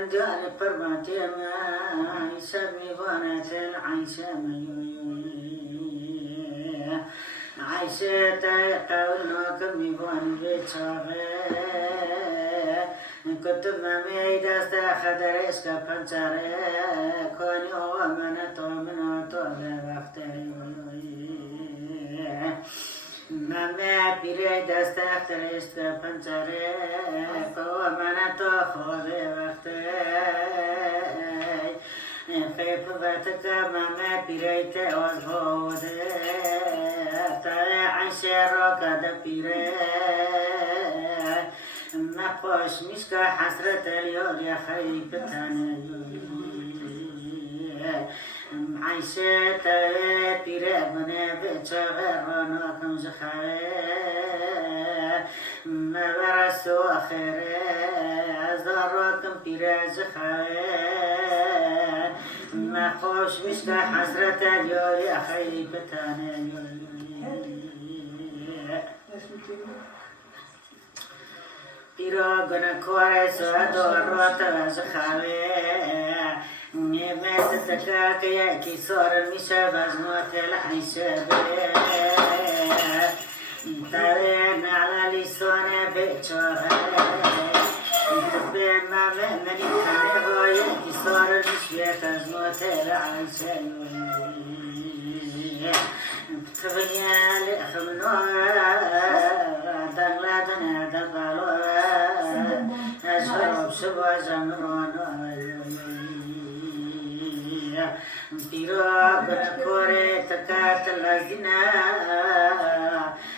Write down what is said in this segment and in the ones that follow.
دار برمتي ما يسمي بنات العيشة عيشة تقولنا كم يبون بيتشابه كتب مامي دست خدر اسكا پنچاره کنی و من تو وقت مامي پیره دست خدر اسکا پنچاره کو من تو خواب وقت خیف باتک مامي پیره تواز بوده تا عیشه را کده پیره نخوش مشكا حسرة اليوم يا خيبتاني عيشة تبيرابنا بتشغرنا كم زخاوي ما برسو آخر أزداركم بيرا زخاوي نخوش مشكا حسرة اليوم يا خيبتاني پیراغن کوره سوادو روات وزخاوه نمیز تکا که یکی سور میشه بزنوت العیشه به تاره نعلالی سونه بچاره به ممنی کنه و یکی سور میشه بزنوت العیشه تبیال خمنوه دنگلادن دبالو أجرب شبه زمرانو پیراغ کوره تکات لگنا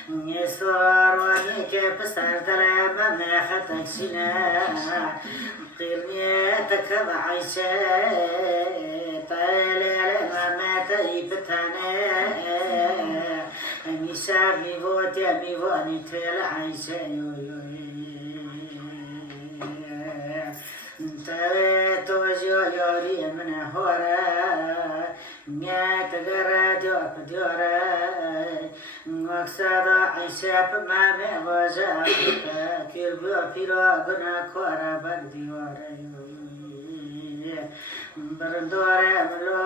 نیسوار وانی که پسر دلم نخطک سینا قیرنی تکب عیشه تایلیل مامت ایبتانه میشه میوات یا میوانی تیل عیشه تاوی توجیو یاری من هوره میت گره جواب دیوره مقصد عیشه پمامه واجه کیر بیو پیراغنا کوره بردیوره برندوره ملو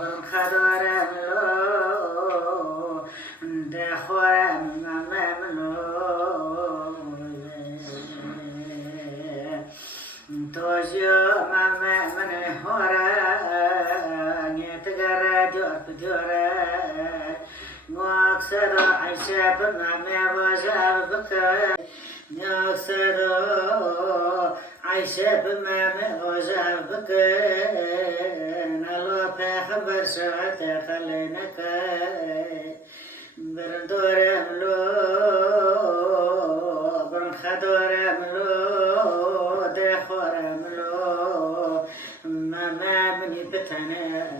برنخدوره ملو دخوره ممه ملو توجیو ممه من هوره نیت گره جواب دیوره مقصد عیشه پمامه واجه بکره مقصد عیشه پمامه واجه بکره نلو پیغمبر شوات خلینک برندوره ملو برنخدوره ملو دخوره ملو ماما منی بتنه